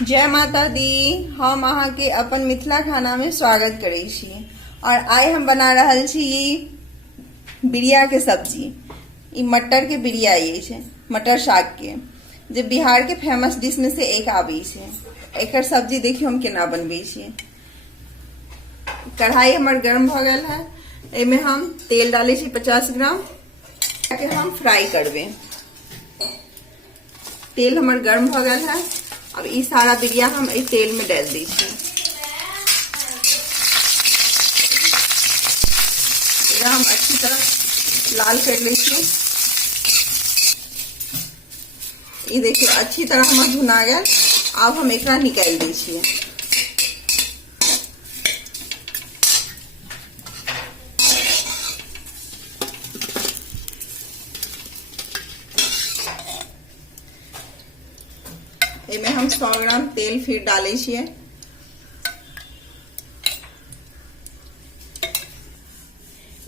जय माता दी। हम अहाँ के अपन मिथिला खाना में स्वागत करे छी। और आइ हम बना रहल छी बिरिया के सब्जी। ई मटर के बिरिया ये छे, मटर साग के, जे बिहार के फेमस डिश में से एक आबी छे। एकर सब्जी देखियो हम केना बनबे छी। कढ़ाई हमर गर्म भ गेल है, एमे हम तेल डाले छी 50 ग्राम के हम फ्राई करबे। तेल हमर गर्म भ गेल है। अब ई सारा बिरिया हम ई तेल में डाल दी छी। एकरा हम अच्छी तरह लाल कर ले छी। ई देखिए अच्छी तरह हमर भुना गया। अब हम एकरा निकाल दी छी। एमे हम 100 ग्राम तेल फिर डाले छिए।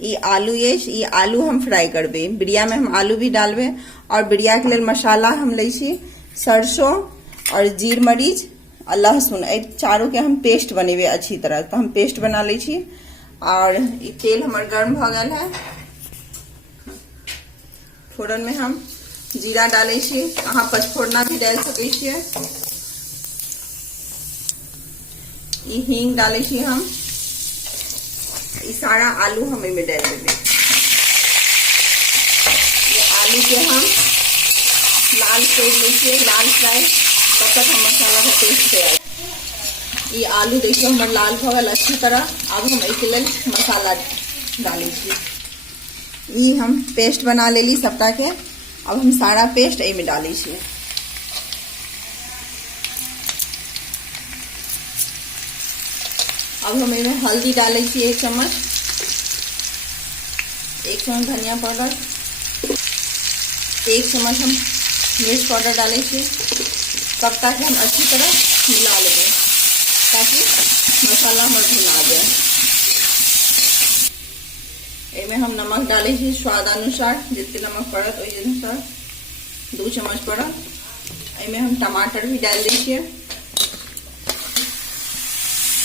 ई आलू ये, ई आलू हम फ्राई करबे। बिरिया में हम आलू भी डालबे। और बिरिया के लिए मसाला हम ले छी सरसों और जीर मरीच और लहसुन, ए चारों के हम पेस्ट बनेबे अच्छी तरह। तो हम पेस्ट बना ले छी। और ई तेल हमर गर्म भ गल है। फोरन में हम जीरा डाले छी। अहाँ पचफोरना भी डाल सके छिए। ई हींग डाले छी हम। ई सारा आलू हम इमे डाल देबे। ये आलू के हम लाल कर ले छिए, लाल फ्राई। तब तक हम मसाला का पेस्ट तैयार। ये आलू देखिए हमर लाल भ गल अच्छी तरह। अब हम एके लेल मसाला डाले छी। ई हम पेस्ट बना लेली सबटा के। अब हम सारा पेस्ट एमे डाले छी। अब हम एमे हल्दी डाले छी 1 चम्मच, 1 चम्मच धनिया पाउडर, 1 चम्मच हम मिर्च पाउडर डाले छी। तब तक हम अच्छी तरह मिला लेंगे ताकि मसाला हमार भुना जाए। एमे हम नमक डाले छी स्वाद अनुसार, जितने नमक पड़त ओहि अनुसार 2 चम्मच पड़त। एमे हम टमाटर भी डाल दी छिए।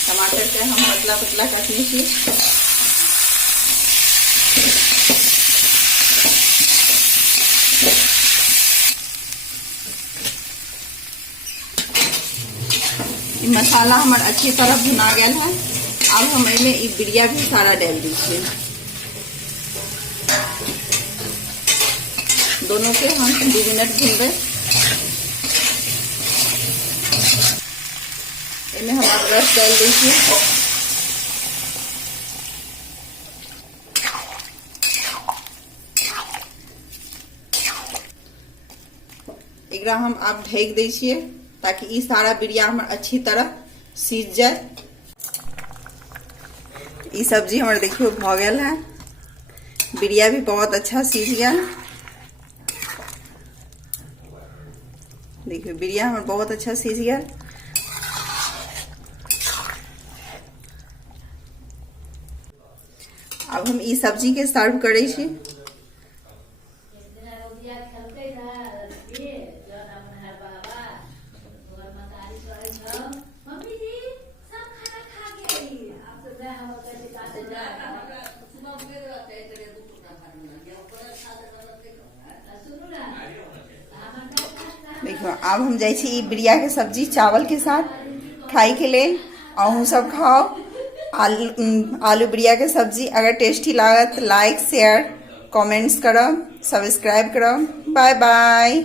टमाटर के हम पतला पतला काटने छी। मसाला हमार अच्छी तरह भुना गया है। अब हम एमे ई बिरिया भी सारा डाल दी छिए। दोनों के हम 2 मिनट भूनबे। इनमें हम अदरक डाल दीजिए। एकरा हम आप ढक दीजिए ताकि ई सारा बिरिया हमार अच्छी तरह सीज जाए। ई सब्जी हमारे देखियो भ गया है। बिरिया भी बहुत अच्छा सीज गया। देखिए बिरिया हमार बहुत अच्छा सीज गया। अब हम ई सब्जी के सर्व करे छी। देखो अब हम जाए छी ई बिरिया के सब्जी चावल के साथ खाई के लेल। अहूँ सब खाओ आलू बिरिया के सब्जी। अगर टेस्टी लागत लाइक शेयर कमेंट्स करब, सब्सक्राइब करब। Bye bye.